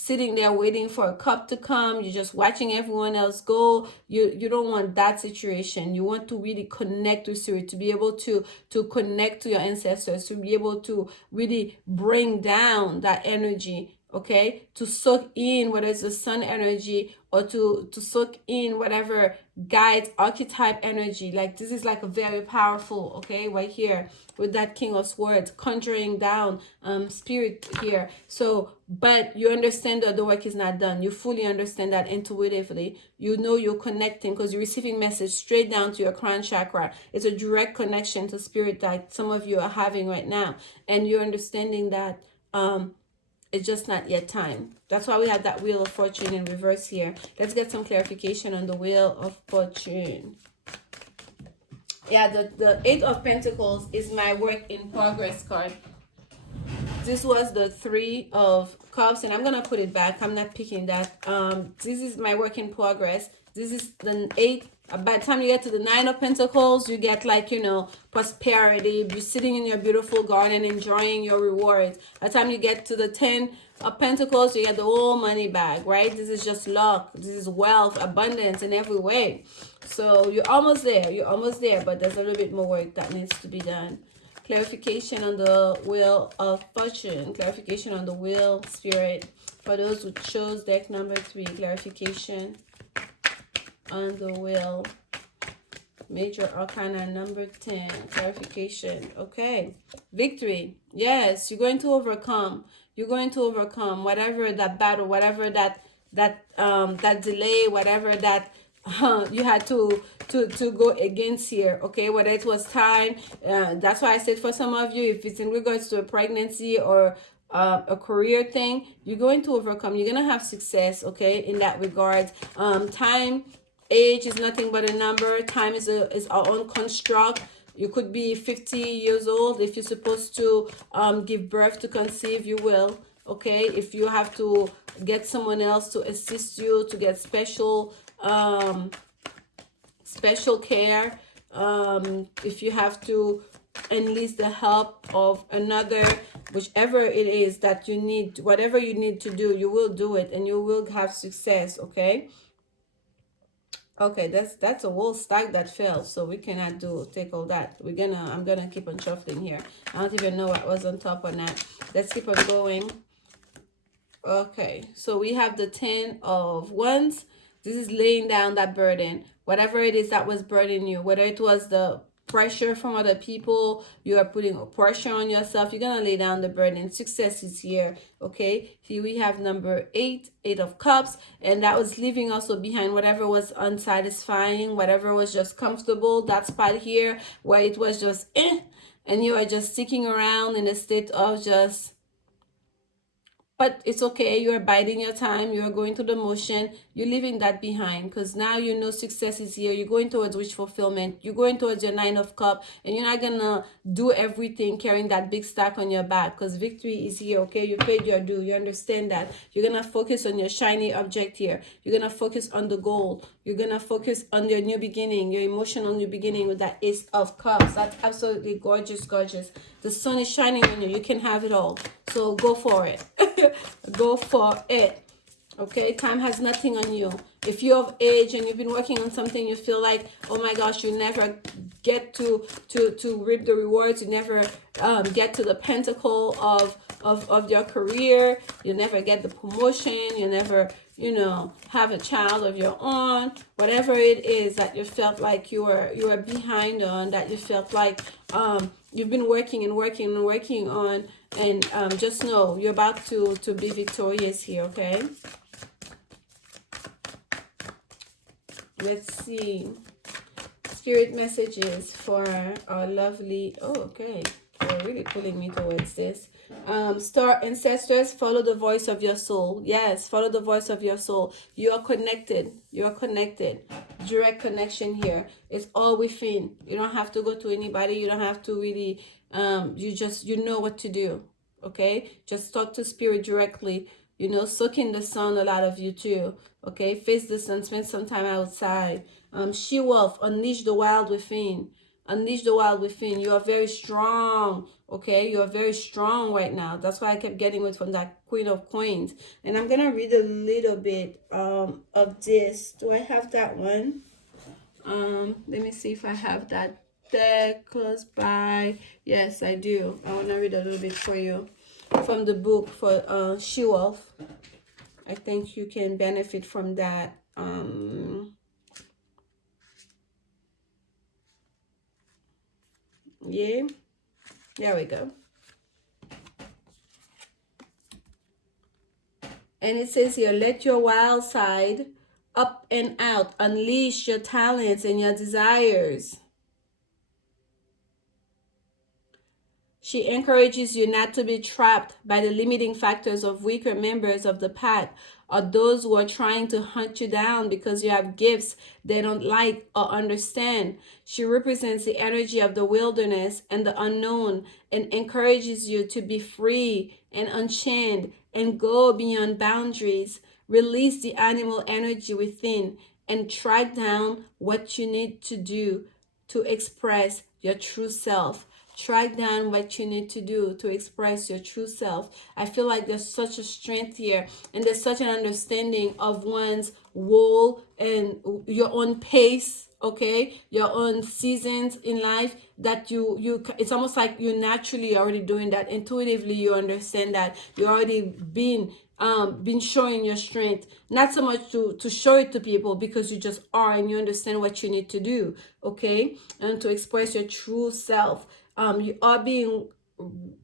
sitting there waiting for a cup to come, you're just watching everyone else go. You don't want that situation. You want to really connect with spirit, to be able to connect to your ancestors, to be able to really bring down that energy, okay, to soak in whether it's the sun energy, or to soak in whatever guides archetype energy. Like this is like a very powerful, okay, right here with that King of Swords conjuring down spirit here. So but you understand that the work is not done. You fully understand that intuitively. You know you're connecting because you're receiving message straight down to your crown chakra. It's a direct connection to spirit that some of you are having right now, and you're understanding that it's just not yet time. That's why we have that Wheel of Fortune in reverse here. Let's get some clarification on the Wheel of Fortune. Yeah, the Eight of Pentacles is my work in progress card. This was the Three of Cups, and I'm gonna put it back. I'm not picking that. This is my work in progress. This is the Eight. By the time you get to the Nine of Pentacles, you get like, you know, prosperity. You're sitting in your beautiful garden enjoying your rewards. By the time you get to the 10 of Pentacles, you get the whole money bag, right? This is just luck. This is wealth, abundance in every way. So you're almost there. You're almost there, but there's a little bit more work that needs to be done. Clarification on the Wheel of Fortune. Clarification on the Wheel, Spirit. For those who chose deck number 3, clarification on the Wheel. Major Arcana number 10. Clarification. Okay. Victory. Yes, you're going to overcome. You're going to overcome whatever that battle, whatever that delay, whatever that you had to go against here, okay? Whether it was time, that's why I said for some of you, if it's in regards to a pregnancy or a career thing, you're going to overcome. You're gonna have success, okay, in that regard. Time, age is nothing but a number. Time is our own construct. You could be 50 years old. If you're supposed to give birth to conceive, you will, okay? If you have to get someone else to assist you to get special care, if you have to enlist the help of another, whichever it is that you need, whatever you need to do, you will do it and you will have success, okay? Okay, that's a whole stack that fell, so we cannot take all that. I'm gonna keep on shuffling here. I don't even know what was on top or not. Let's keep on going. Okay, so we have the 10 of Wands. This is laying down that burden, whatever it is that was burdening you, whether it was the pressure from other people, you are putting a pressure on yourself, you're gonna lay down the burden. Success is here, okay? Here we have number 8, 8 of Cups, and that was leaving also behind whatever was unsatisfying, whatever was just comfortable, that spot here where it was just and you are just sticking around in a state of just, but it's okay. You are biding your time. You are going through the motion. You're leaving that behind because now you know success is here. You're going towards wish fulfillment. You're going towards your 9 of Cups, and you're not going to do everything carrying that big stack on your back because victory is here, okay? You paid your due. You understand that. You're going to focus on your shiny object here. You're going to focus on the goal. You're going to focus on your new beginning, your emotional new beginning with that Ace of Cups. That's absolutely gorgeous, gorgeous. The sun is shining on you. You can have it all. So go for it. Go for it. Okay, time has nothing on you. If you're of age and you've been working on something, you feel like, oh my gosh, you never get to reap the rewards. You never get to the pinnacle of your career. You never get the promotion. You never, you know, have a child of your own. Whatever it is that you felt like you were behind on, that you felt like you've been working and working and working on, and just know you're about to be victorious here, okay? Let's see. Spirit messages for our lovely, oh, okay. They're really pulling me towards this. Star ancestors, follow the voice of your soul. Yes, follow the voice of your soul. You are connected. You are connected. Direct connection here. It's all within. You don't have to go to anybody. You don't have to really, you know what to do. Okay? Just talk to spirit directly. You know, soak in the sun, a lot of you too. Okay, face the sun, spend some time outside. She wolf, unleash the wild within. Unleash the wild within. You are very strong. Okay, you are very strong right now. That's why I kept getting it from that Queen of Coins. And I'm gonna read a little bit of this. Do I have that one? Let me see if I have that deck close by. Yes, I do. I want to read a little bit for you from the book for She Wolf. I think you can benefit from that. Yeah, there we go. And it says here, let your wild side up and out, unleash your talents and your desires. She encourages you not to be trapped by the limiting factors of weaker members of the pack or those who are trying to hunt you down because you have gifts they don't like or understand. She represents the energy of the wilderness and the unknown and encourages you to be free and unchained and go beyond boundaries. Release the animal energy within and track down what you need to do to express your true self. Track down what you need to do to express your true self. I feel like there's such a strength here, and there's such an understanding of one's role and your own pace, okay, your own seasons in life, that you it's almost like you're naturally already doing that. Intuitively you understand that you already been showing your strength, not so much to show it to people, because you just are and you understand what you need to do, okay, and to express your true self. You are being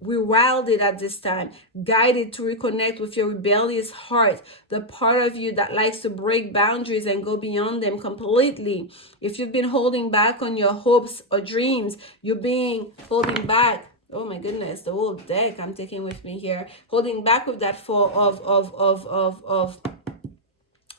rewilded at this time, guided to reconnect with your rebellious heart, the part of you that likes to break boundaries and go beyond them completely. If you've been holding back on your hopes or dreams, you're being holding back. Oh my goodness, the whole deck I'm taking with me here. Holding back with that four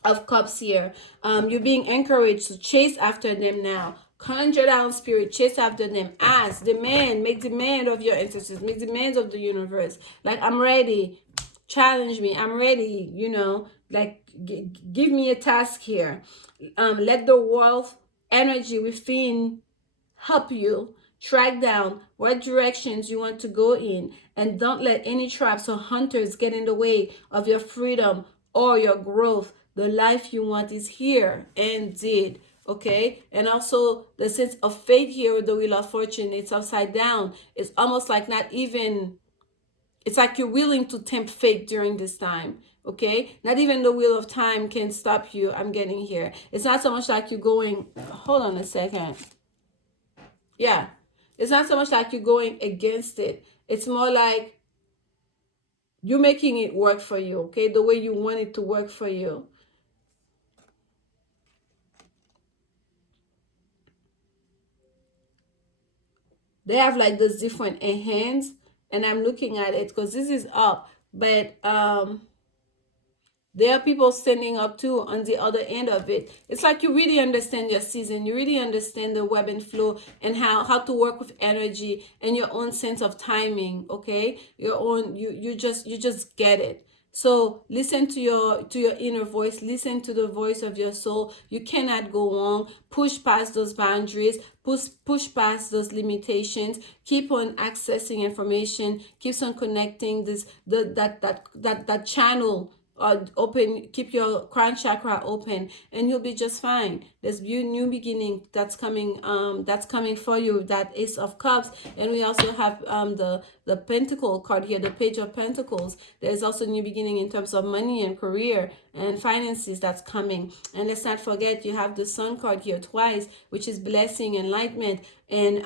of cups here. You're being encouraged to chase after them now. Conjure down spirit, chase after them, ask, demand, make demand of your ancestors, make demands of the universe. Like, I'm ready, challenge me, I'm ready, you know, like give me a task here. Let the wealth energy within help you track down what directions you want to go in, and don't let any traps or hunters get in the way of your freedom or your growth. The life you want is here, indeed. Okay, and also the sense of fate here with the Wheel of Fortune, it's upside down. It's almost like not even, it's like you're willing to tempt fate during this time. Okay, not even the Wheel of Time can stop you. I'm getting here. It's not so much like you're going, hold on a second. Yeah, it's not so much like you're going against it. It's more like you're making it work for you, okay, the way you want it to work for you. They have like those different hands, and I'm looking at it because this is up, but there are people standing up too on the other end of it. It's like you really understand your season. You really understand the web and flow and how to work with energy and your own sense of timing. Okay, your own, you just get it. So listen to your inner voice. Listen to the voice of your soul. You cannot go wrong. Push past those boundaries. Push past those limitations. Keep on accessing information. Keep on connecting that channel open. Keep your crown chakra open, and you'll be just fine. There's new beginning that's coming for you, that Ace of Cups. And we also have the Pentacle card here, the Page of Pentacles. There's also new beginning in terms of money and career and finances that's coming. And let's not forget, you have the Sun card here twice, which is blessing, enlightenment, and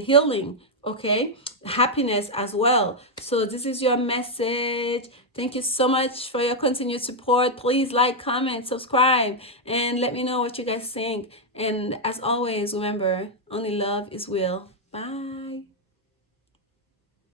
healing. Okay, happiness as well. So this is your message. Thank you so much for your continued support. Please like, comment, subscribe, and let me know what you guys think. And as always, remember, only love is will. Bye.